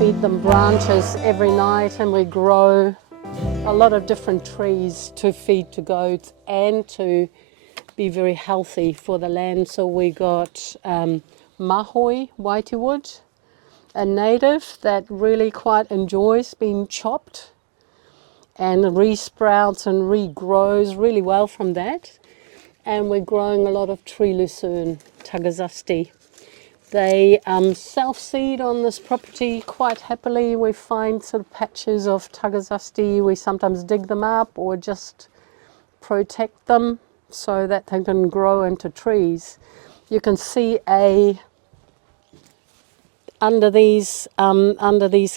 feed them branches every night, and we grow a lot of different trees to feed to goats and to be very healthy for the land. So we got mahoi, whitey wood, a native that really quite enjoys being chopped and resprouts and regrows really well from that. And we're growing a lot of tree lucerne, tagazusti. They self-seed on this property quite happily. We find sort of patches of tagazusti. We sometimes dig them up or just protect them so that they can grow into trees. You can see under these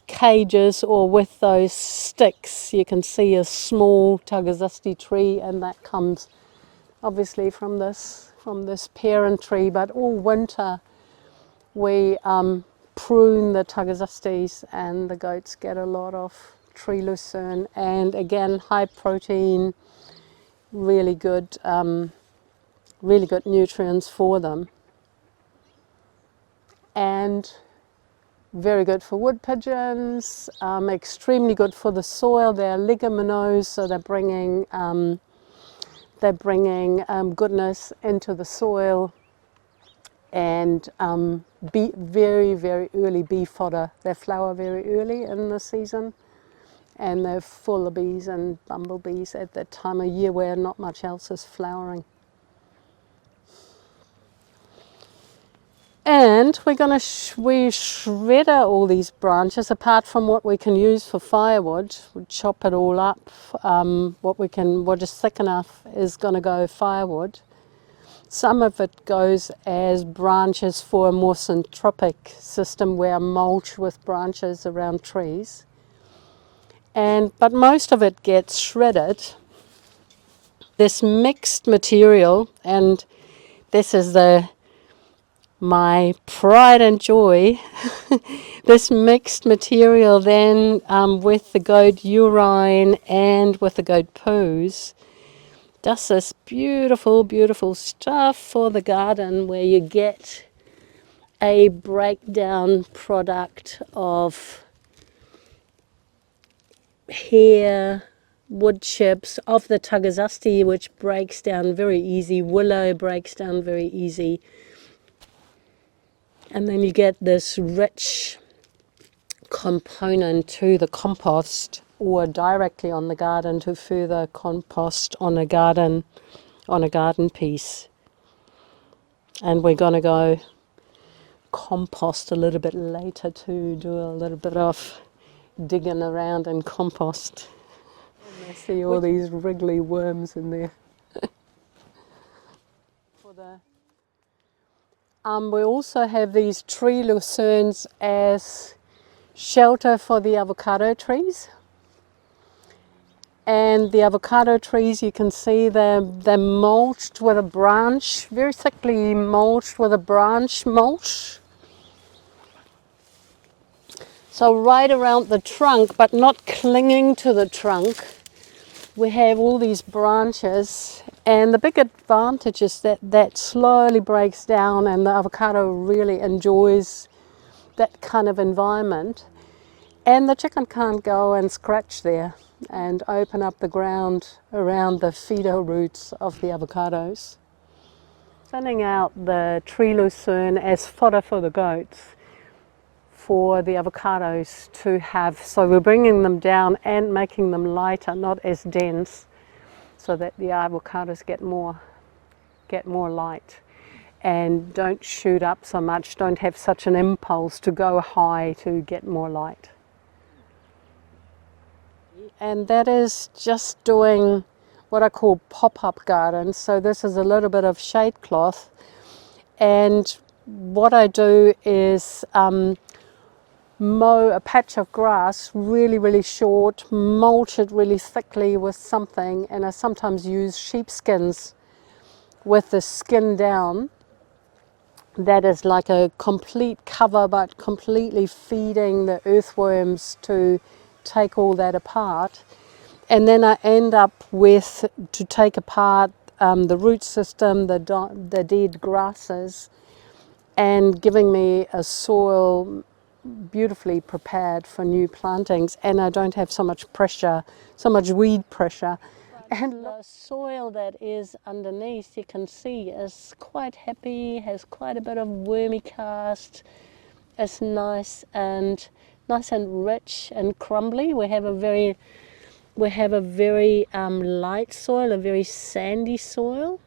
cages or with those sticks, you can see a small tagazusti tree, and that comes obviously from this parent tree. But all winter we prune the tagazustis, and the goats get a lot of tree lucerne, and again high protein, really good nutrients for them, and very good for wood pigeons, extremely good for the soil. They're leguminose, so they're bringing goodness into the soil, and very, very early bee fodder. They flower very early in the season, and they're full of bees and bumblebees at that time of year where not much else is flowering. And we're going to we shredder all these branches apart from what we can use for firewood. We chop it all up. What is thick enough is going to go firewood. Some of it goes as branches for a more syntropic system where mulch with branches around trees. But most of it gets shredded. This mixed material, and this is my pride and joy, this mixed material then with the goat urine and with the goat poos, does this beautiful, beautiful stuff for the garden, where you get a breakdown product of hair, wood chips, of the tagazusti, which breaks down very easy. Willow breaks down very easy. And then you get this rich component to the compost, or directly on the garden to further compost on a garden piece. And we're going to go compost a little bit later to do a little bit of digging around in compost. And I see all these wriggly worms in there. We also have these tree lucernes as shelter for the avocado trees. And the avocado trees, you can see they're mulched with a branch, very thickly mulched with a branch mulch. So right around the trunk, but not clinging to the trunk, we have all these branches. And the big advantage is that slowly breaks down, and the avocado really enjoys that kind of environment. And the chicken can't go and scratch there and open up the ground around the feeder roots of the avocados. Thinning out the tree lucerne as fodder for the goats, for the avocados to have. So we're bringing them down and making them lighter, not as dense, so that the avocados get more light and don't shoot up so much, don't have such an impulse to go high to get more light. And that is just doing what I call pop-up gardens. So this is a little bit of shade cloth, and what I do is mow a patch of grass really, really short, mulch it really thickly with something, and I sometimes use sheepskins with the skin down. That is like a complete cover, but completely feeding the earthworms to take all that apart. And then I end up with, to take apart the root system, the dead grasses, and giving me a soil beautifully prepared for new plantings, and I don't have so much pressure, so much weed pressure. And the soil that is underneath, you can see, is quite happy, has quite a bit of wormy cast. It's nice and rich and crumbly. We have a very light soil, a very sandy soil,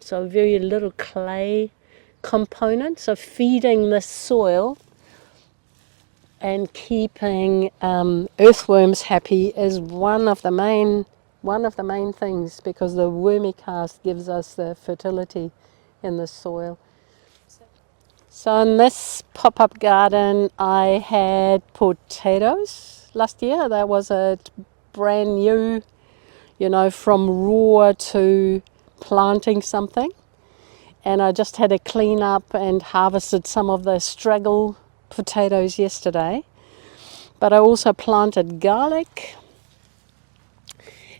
so very little clay component. So feeding this soil and keeping earthworms happy is one of the main things, because the wormy cast gives us the fertility in the soil. So in this pop-up garden, I had potatoes last year. That was a brand new, from raw to planting something. And I just had to clean up and harvested some of the straggle potatoes yesterday. But I also planted garlic.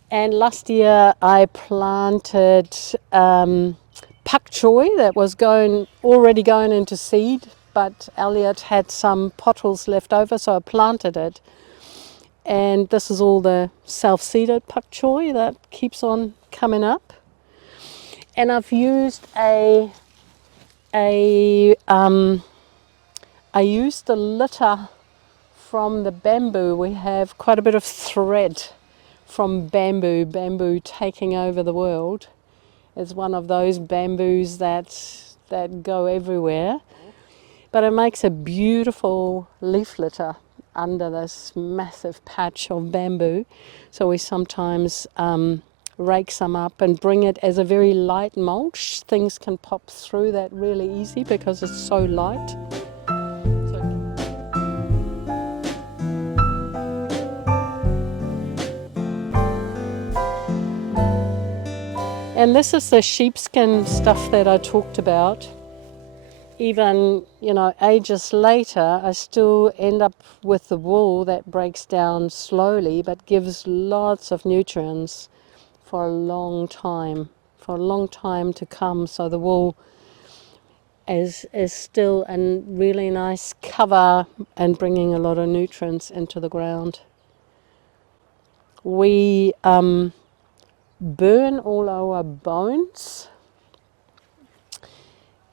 And last year I planted pak choy that was already going into seed, but Elliot had some pottles left over, so I planted it. And this is all the self-seeded pak choy that keeps on coming up. And I've used I used the litter from the bamboo. We have quite a bit of thread from bamboo taking over the world. It's one of those bamboos that go everywhere. But it makes a beautiful leaf litter under this massive patch of bamboo. So we sometimes rake some up and bring it as a very light mulch. Things can pop through that really easy because it's so light. And this is the sheepskin stuff that I talked about. Even, ages later, I still end up with the wool that breaks down slowly but gives lots of nutrients for a long time to come. So the wool is still a really nice cover and bringing a lot of nutrients into the ground. We burn all our bones,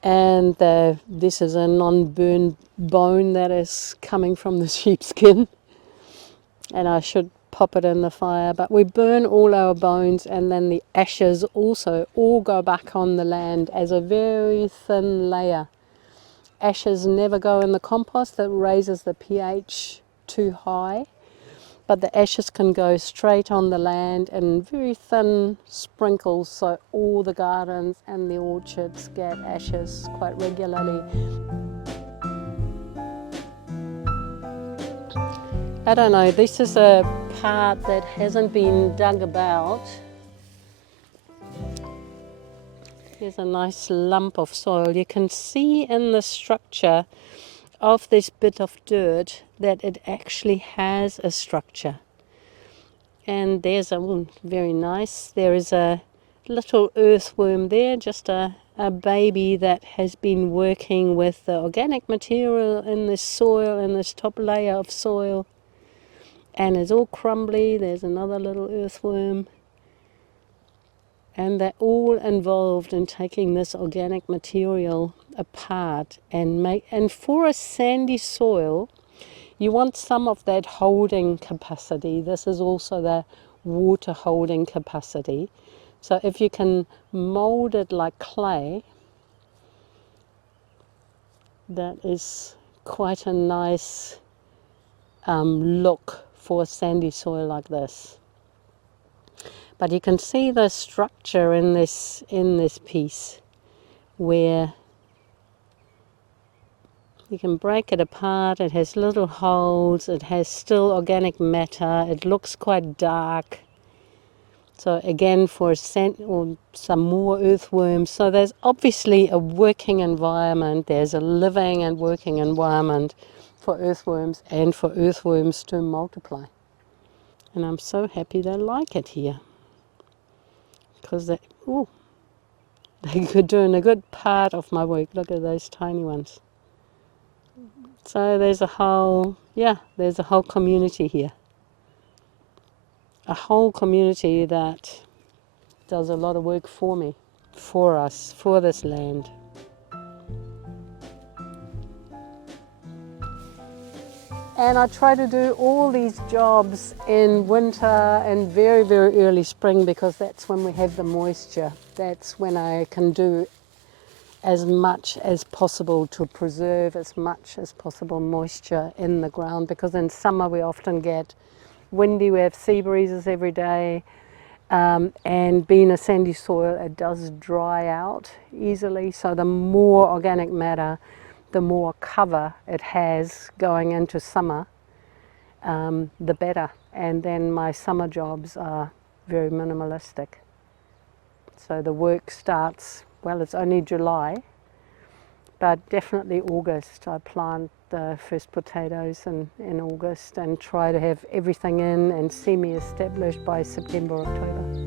and this is a non-burned bone that is coming from the sheepskin, and I should pop it in the fire. But we burn all our bones, and then the ashes also all go back on the land as a very thin layer. Ashes never go in the compost, that raises the pH too high. But the ashes can go straight on the land in very thin sprinkles, so all the gardens and the orchards get ashes quite regularly. I don't know, this is a part that hasn't been dug about. Here's a nice lump of soil. You can see in the structure of this bit of dirt that it actually has a structure. And there's very nice, there is a little earthworm there, just a baby that has been working with the organic material in this soil, in this top layer of soil, and it's all crumbly. There's another little earthworm, and they're all involved in taking this organic material apart and for a sandy soil, you want some of that holding capacity. This is also the water holding capacity. So if you can mold it like clay, that is quite a nice look for a sandy soil like this. But you can see the structure in this piece, where you can break it apart. It has little holes, it has still organic matter, it looks quite dark. So again, for or some more earthworms. So there's obviously a working environment, there's a living and working environment for earthworms and for earthworms to multiply. And I'm so happy they like it here, because they're doing a good part of my work. Look at those tiny ones. So there's a whole, yeah, there's a whole community here. A whole community that does a lot of work for me, for us, for this land. And I try to do all these jobs in winter and very, very early spring, because that's when we have the moisture. That's when I can do as much as possible to preserve as much as possible moisture in the ground, because in summer we often get windy, we have sea breezes every day, and being a sandy soil, it does dry out easily. So the more organic matter, the more cover it has going into summer, the better. And then my summer jobs are very minimalistic. So the work starts, well, it's only July, but definitely August. I plant the first potatoes in August and try to have everything in and semi-established by September, October.